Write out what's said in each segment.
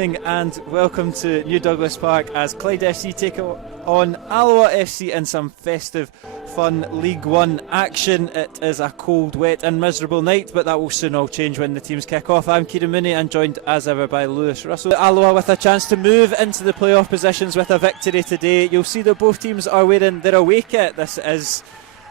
And welcome to New Douglas Park as Clyde FC take on Alloa FC in some festive, fun League One action. It is a cold, wet and miserable night, but that will soon all change when the teams kick off. I'm Kieran Mooney and joined as ever by Lewis Russell. Alloa with a chance to move into the playoff positions with a victory today. You'll see that both teams are wearing their away kit. This is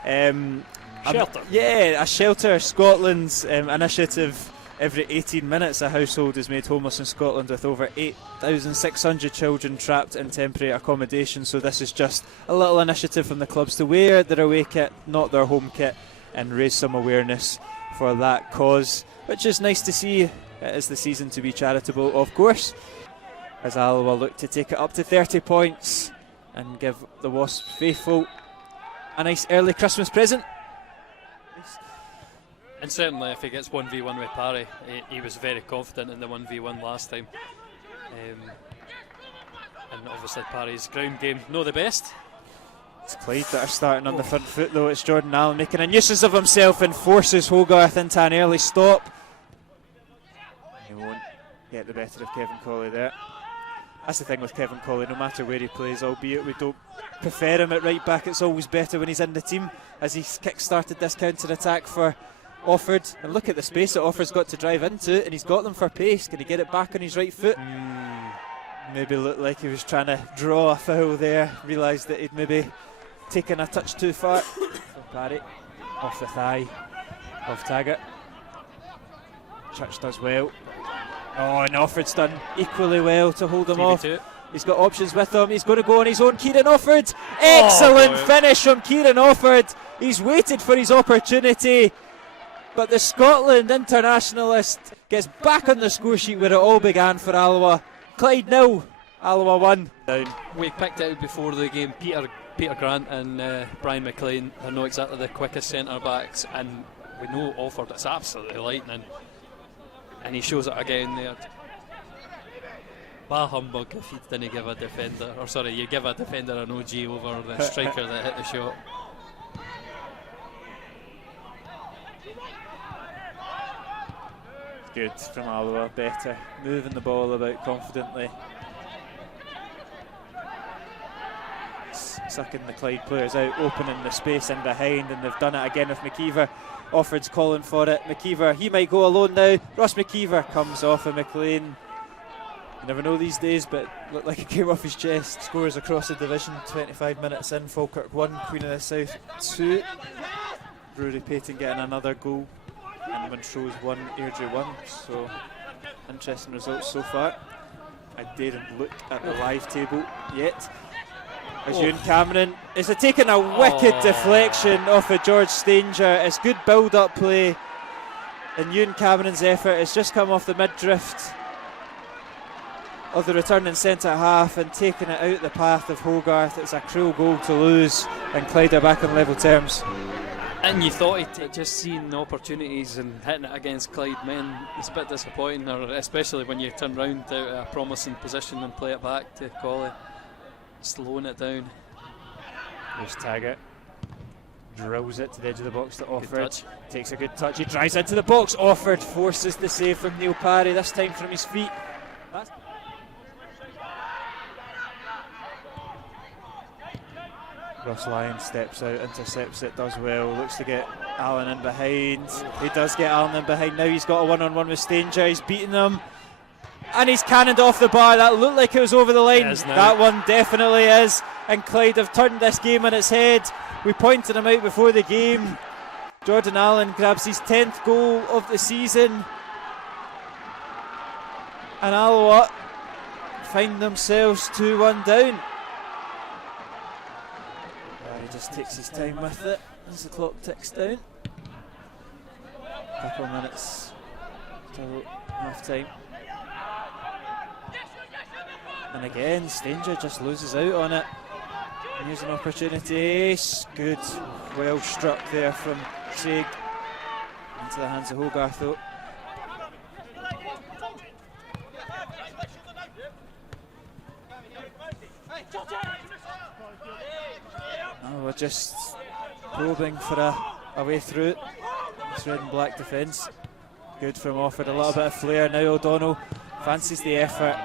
Shelter. a Shelter Scotland's initiative. Every 18 minutes a household is made homeless in Scotland, with over 8,600 children trapped in temporary accommodation. So this is just a little initiative from the clubs to wear their away kit, not their home kit, and raise some awareness for that cause, which is nice to see. It is the season to be charitable, of course, as Alloa look to take it up to 30 points and give the Wasp faithful a nice early Christmas present. And certainly if he gets 1v1 with Parry, he was very confident in the 1v1 last time. And obviously Parry's ground game, not the best. It's Clyde that are starting on the front foot though. It's Jordan Allen making a nuisance of himself and forces Hogarth into an early stop. He won't get the better of Kevin Colley there. That's the thing with Kevin Colley, no matter where he plays, albeit we don't prefer him at right back, it's always better when he's in the team, as he's kick-started this counter-attack for Offord, and look at the space that Offord's got to drive into, and he's got them for pace. Can he get it back on his right foot? Maybe looked like he was trying to draw a foul there, realised that he'd maybe taken a touch too far. So Parry off the thigh of Taggart. Church does well. Oh, and Offord's done equally well to hold him off. He's got options with him. He's going to go on his own. Kieran Offord. Excellent finish from Kieran Offord. He's waited for his opportunity. But the Scotland internationalist gets back on the score sheet where it all began for Alloa. Clyde 0, Alloa 1. We picked it out before the game. Peter Grant and Brian McLean are not exactly the quickest centre backs, and we know Offord is absolutely lightning, and he shows it again there. Bah humbug if you didn't give a defender, or sorry, you give a defender an OG over the striker that hit the shot. Good from Alloa, better moving the ball about confidently, sucking the Clyde players out, opening the space in behind, and they've done it again with McKeever. Offord's calling for it. McKeever, he might go alone now. Ross McKeever comes off of McLean. You never know these days, but looked like it came off his chest. Scores across the division, 25 minutes in. Falkirk 1, Queen of the South 2. Rory Payton getting another goal. And Montrose 1, Airdrie 1, so interesting results so far. I daren't look at the live table yet. As Ewan Cameron is taking a wicked deflection off of George Stanger. It's good build-up play, and Ewan Cameron's effort has just come off the mid-drift of the returning centre half and taking it out the path of Hogarth. It's a cruel goal to lose, and Clyde are back on level terms. And you thought he'd just seen opportunities and hitting it against Clyde men. It's a bit disappointing, or especially when you turn round out of a promising position and play it back to Colley, slowing it down. There's Taggart, drills it to the edge of the box to Offord. Takes a good touch, he drives into the box. Offord forces the save from Neil Parry, this time from his feet. Ross Lyon steps out, intercepts it, does well, looks to get Allen in behind. He does get Allen in behind now. He's got a one-on-one with Stanger, he's beaten him, and he's cannoned off the bar. That looked like it was over the line. That one definitely is, and Clyde have turned this game on its head. We pointed him out before the game. Jordan Allen grabs his 10th goal of the season, and Alloa find themselves 2-1 down. He just takes his time with it as the clock ticks down. A couple of minutes till half time. And again, Stanger just loses out on it. And here's an opportunity. Good, well struck there from Craig. Into the hands of Hogarth though. We're just probing for a way through it. This red and black defence. Good from Offord, a little bit of flair now. O'Donnell fancies the effort.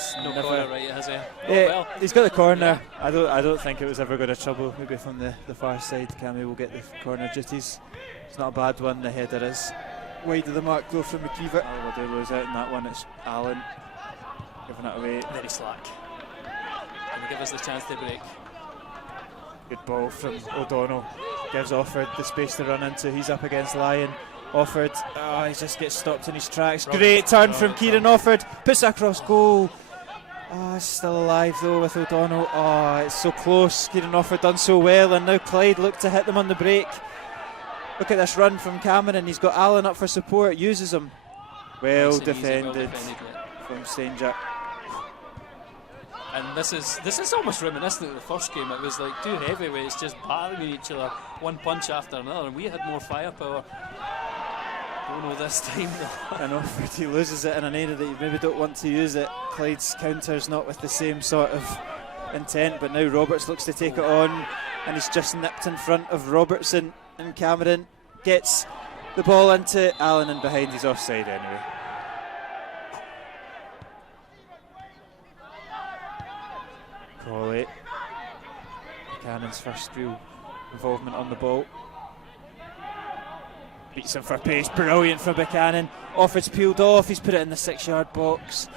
It's No never. corner, right, has he? Yeah, well. he's got the corner. I don't think it was ever going to trouble. Maybe from the far side, Cammy will get the corner duties. It's not a bad one. The header is wide of the mark though from McKeever. Alloa do lose out in that one. It's Allen giving it away. Very slack. Can he give us the chance to break? Good ball from O'Donnell. Gives Offord the space to run into. He's up against Lyon. Offord, he just gets stopped in his tracks. Great turn from Kieran Offord. Puts it across goal. Oh, it's still alive though with O'Donnell. Oh, it's so close. Kieran Offord done so well, and now Clyde look to hit them on the break. Look at this run from Cameron. He's got Allen up for support. Uses him. Well defended from Stanger. And this is almost reminiscent of the first game. It was like two heavyweights just battering each other, one punch after another, and we had more firepower. Don't know this time though. And Offord, he loses it in an area that you maybe don't want to use it. Clyde's counter's not with the same sort of intent, but now Roberts looks to take it on, and he's just nipped in front of Robertson, and Cameron gets the ball into Allen, and behind he's offside anyway. Crawley, Buchanan's first real involvement on the ball. Beats him for pace, brilliant from Buchanan. Offord's peeled off, he's put it in the 6-yard box.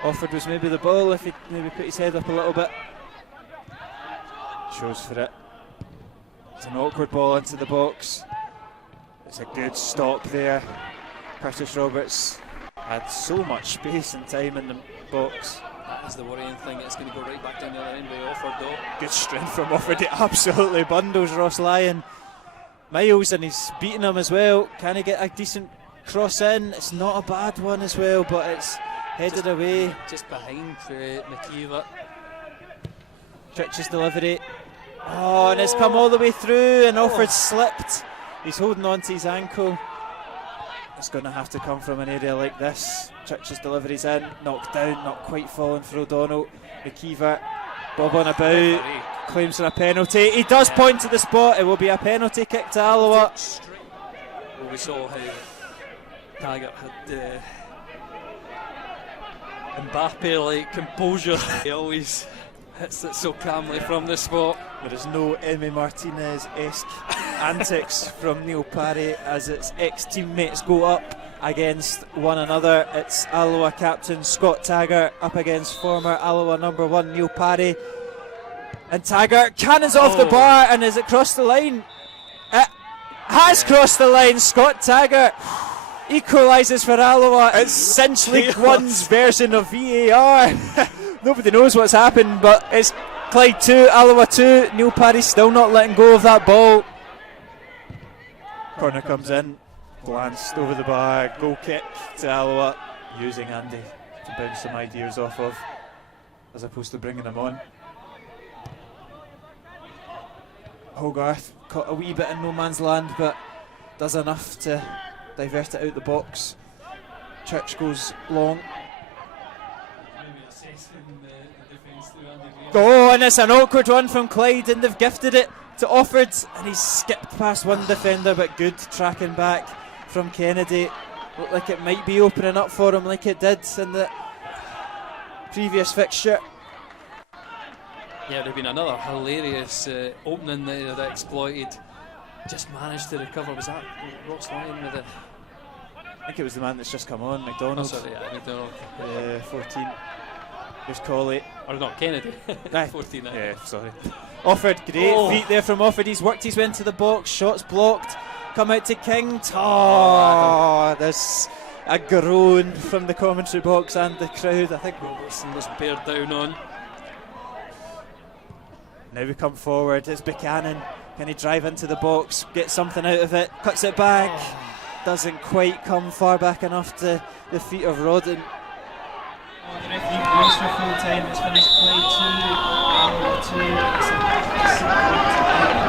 Offord was maybe the ball if he'd maybe put his head up a little bit. Shows for it. It's an awkward ball into the box. It's a good stop there. Curtis Roberts had so much space and time in the box. That is the worrying thing. It's going to go right back down the other end by Offord though. Good strength from Offord. It absolutely bundles Ross Lyon. Miles, and he's beating him as well. Can he get a decent cross in? It's not a bad one as well, but it's headed away. Just behind McKeever. Trich's delivery. Oh, and it's come all the way through, and Offord slipped. He's holding on to his ankle. It's going to have to come from an area like this. Trich's delivery's in, knocked down, not quite falling for O'Donnell. McKeever, bob on about, claims for a penalty. He does point to the spot. It will be a penalty kick to Alloa. Well, we saw how Taggart had Mbappe-like composure. He always hits it so calmly from the spot. There is no Emi Martinez-esque antics from Neil Parry as its ex-teammates go up against one another. It's Alloa captain Scott Taggart up against former Alloa number 1 Neil Parry. And Taggart cannons off the bar, and is it crossed the line? It has crossed the line. Scott Taggart equalises for Alloa. It's Cinch League One's version of VAR. Nobody knows what's happened, but it's Clyde 2, Alloa 2. Neil Parry still not letting go of that ball. Corner comes in, glanced over the bar, goal kick to Alloa, using Andy to bounce some ideas off of, as opposed to bringing them on. Hogarth caught a wee bit in no man's land, but does enough to divert it out the box. Church goes long. Oh, and it's an awkward one from Clyde, and they've gifted it to Offord, and he's skipped past one defender, but good tracking back from Kennedy. Looked like it might be opening up for him like it did in the previous fixture. Yeah, there'd been another hilarious opening there that exploited. Just managed to recover. Was that Ross Lyon with it? I think it was the man that's just come on, McDonald. Oh, sorry, yeah, McDonald. 14. There's Colley. Or not, Kennedy. 14. Yeah, sorry. Offord, great feet there from Offord. He's worked his way into the box. Shots blocked. Come out to King. There's a groan from the commentary box and the crowd. I think Robertson was bared down on. Now we come forward. It's Buchanan. Can he drive into the box, get something out of it? Cuts it back. Doesn't quite come far back enough to the feet of Rodden. The referee blows for full time. It's finished Clyde 2, Alloa 2.